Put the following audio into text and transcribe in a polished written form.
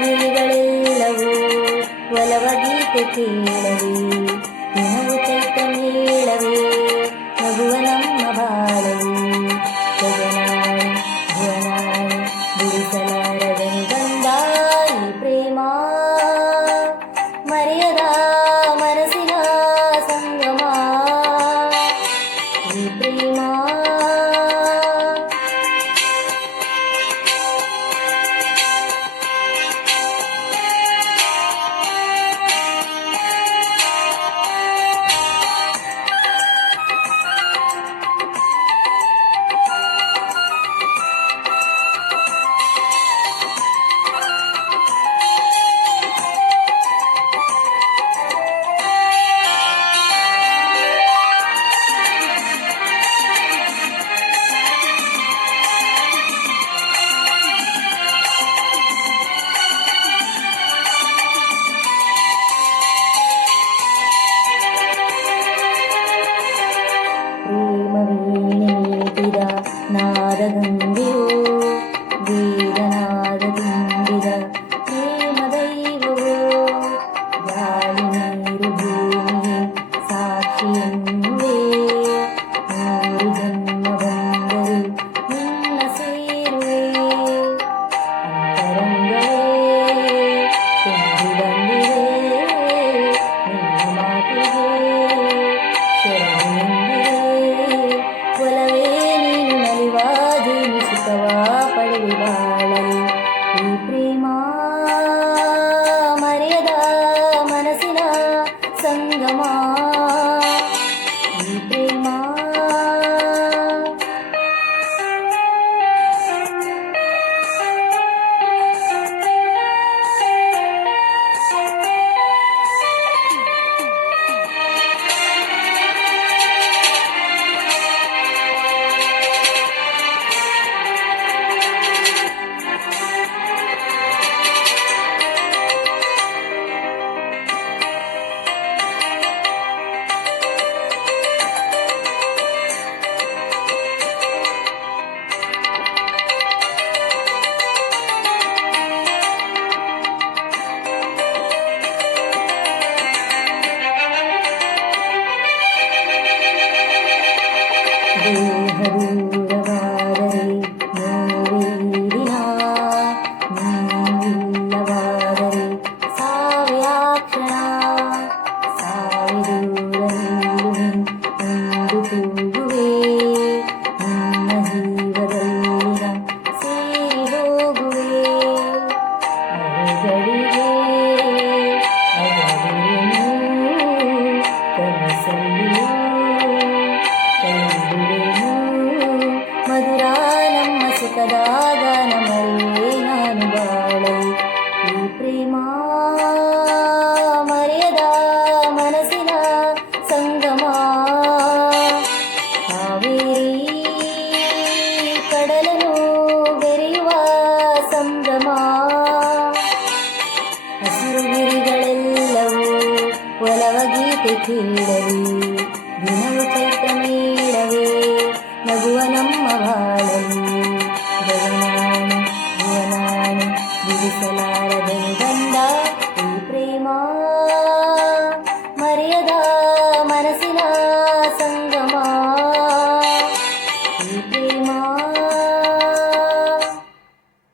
ಗಿರಿಗಳೆಲ್ಲವೂ ಒಲವ ಗೀತೆ ಕೇಳಲಿ, ದಿನವು ಚೈತ್ರ ಮೇಳವೇ ನಗುವ ನಮ್ಮ ಬಾಳಲಿ. ಗಗನಾಡಿ ಭುವನಾಡಿ ಬಿಡಿಸಲಾರದನು ಬಂದ ಈ ಪ್ರೇಮ, ಮರೆಯದ ಮನಸ್ಸಿನ ಸಂಗಮ ಈ ಪ್ರೇಮ. ಪ್ರೇಮವೀಣಿದ ನಾದಗಂಗೆಯೋ ವೇದನಾದ ತುಂಬಿದ ಪ್ರೇಮ ದೈವವೋ, ಗಾಳಿ ನೀರು ಭೂಮಿಯೇ ಸಾಕ್ಷಿಯನ್ನುವೆ, ನೂರು ಜನ್ಮ ಬಂದರು ನಿನ್ನ ಸೇರುವೆ. ಅಂತರಂಗವೇ ತುಂಬಿ ಬಂದಿದೆ ನಿನ್ನ ಮಾತಿಗೆ ಒಲವೇ ನೀನು ನಲಿವಾದೇನು ಸುಖವ ಪಡೆದು ಬಾಳಲಿ ಈ ಪ್ರೇಮ, ಮರೆಯದ ಮನಸ್ಸಿನ ಸಂಗಮ ಈ ಪ್ರೇಮ. ದೇಹದೂರವಾದರೆ ನೋವಿನ ನೀವಿಲ್ಲವಾದರೆ ಸಾವಿಯಾಕ್ಷಣ, ಸಾವಿದೂರ ಎಂದು ಕೂಗುವೆ ನಿನ್ನ ಜೀವದಲ್ಲಿನ ಸೇರಿ ಹೋಗುವೆ. ಅವುಗಳಿಗೆ ಅಗಲಿಯನ್ನು ಕನಸಲ್ಲಿಯೂ ಮಧುರ ನಮ್ಮ ಸುಖದ ಗಾನ ಮರೆಯೇ ನಾನು ಬಾಳಲಿ ಈ ಪ್ರೇಮ, ಮರೆಯದ ಮನಸ್ಸಿನ ಸಂಗಮ. ಕಾವೇರಿ ಕಡಲನು ಬೆರೆಯುವ ಸಂಭ್ರಮ, ಹಸಿರು ಗಿರಿಗಳೆಲ್ಲವೂ ಒಲವ ಗೀತೆ ಕೇಳಲಿ,